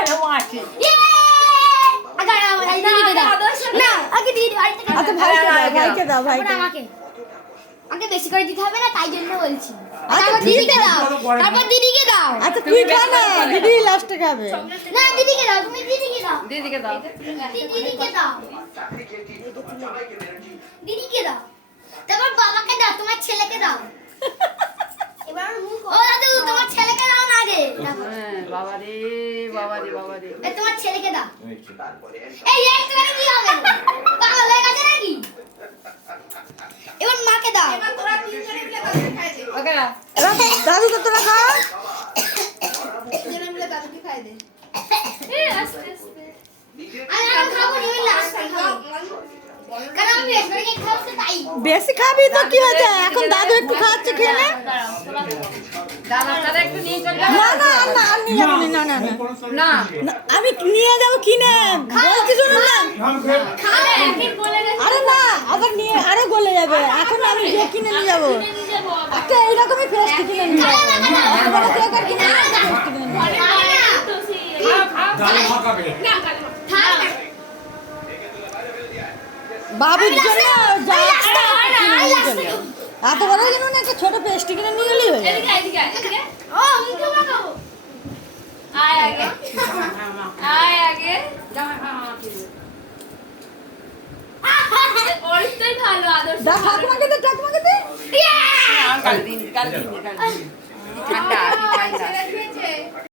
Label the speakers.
Speaker 1: ইয়ে! আগে আগে না আগে
Speaker 2: আচ্ছা
Speaker 1: খাও।
Speaker 2: ভাইকে দাও ভাইকে দাও ভাইকে।
Speaker 1: আমাকে আমাকে বেশি করে দিতে হবে না তাই জন্য বলছি।
Speaker 2: আচ্ছা,
Speaker 1: তারপর দিদিকে দাও। তারপর দিদিকে দাও।
Speaker 2: আচ্ছা তুই খা না দিদি লাস্টে খাবে।
Speaker 1: না দিদিকে দাও তুমি দিদিকে দাও।
Speaker 3: দিদিকে দাও।
Speaker 1: দিদিকে দাও। দিদিকে দাও। তারপর বাবাকে দাও তোমার ছেলেকে দাও এবার আমার মুখ ও দাদু তোমার ছেলেকে দাও না আগে
Speaker 3: হ্যাঁ বাবা রে বাবা রে
Speaker 1: এই তোমার ছেলেকে দাও এই একটু করে কি হবে পাগল হয়ে গেছে নাকি এবার মাকে দাও এবার তোরা তিনজনে মিলে দাদুকে খাই
Speaker 3: ওকে
Speaker 2: এবার দাদু তো তোরা খা
Speaker 1: তিনজনে মিলে দাদুকে খাই দে আস্তে আস্তে আমি খাব না আমি লাস্ট খাব কারণ আমি বেশ করে খাব তাই
Speaker 2: বেশি খাবি তো কি হয়েছে এখন দাদু একটু খাচ্ছে খেয়ে নে
Speaker 3: দাদা দাদা একটু নিয়ে চল
Speaker 2: না না আমি নিয়ে যাব কিনে বলছি শুনুন না আরে না আবার নিয়ে আরও গলে যাবে এখন আমি গিয়ে কিনে নিয়ে যাব একটা এইরকমই ফ্রেশ কিনে নিয়ে। বাবুর জন্য। এত বড় কিনো না একটা ছোট পেস্টি কিনে নিয়ে গেলেই হয়ে
Speaker 4: আয় আগে। আয় আগে। অরিত্রই ভালো আদর্শ
Speaker 2: দা ঠাকুমাকে দে ঠাকুমাকে দে
Speaker 3: কাল দিন কাল দিন কাল দিন। ঠান্ডা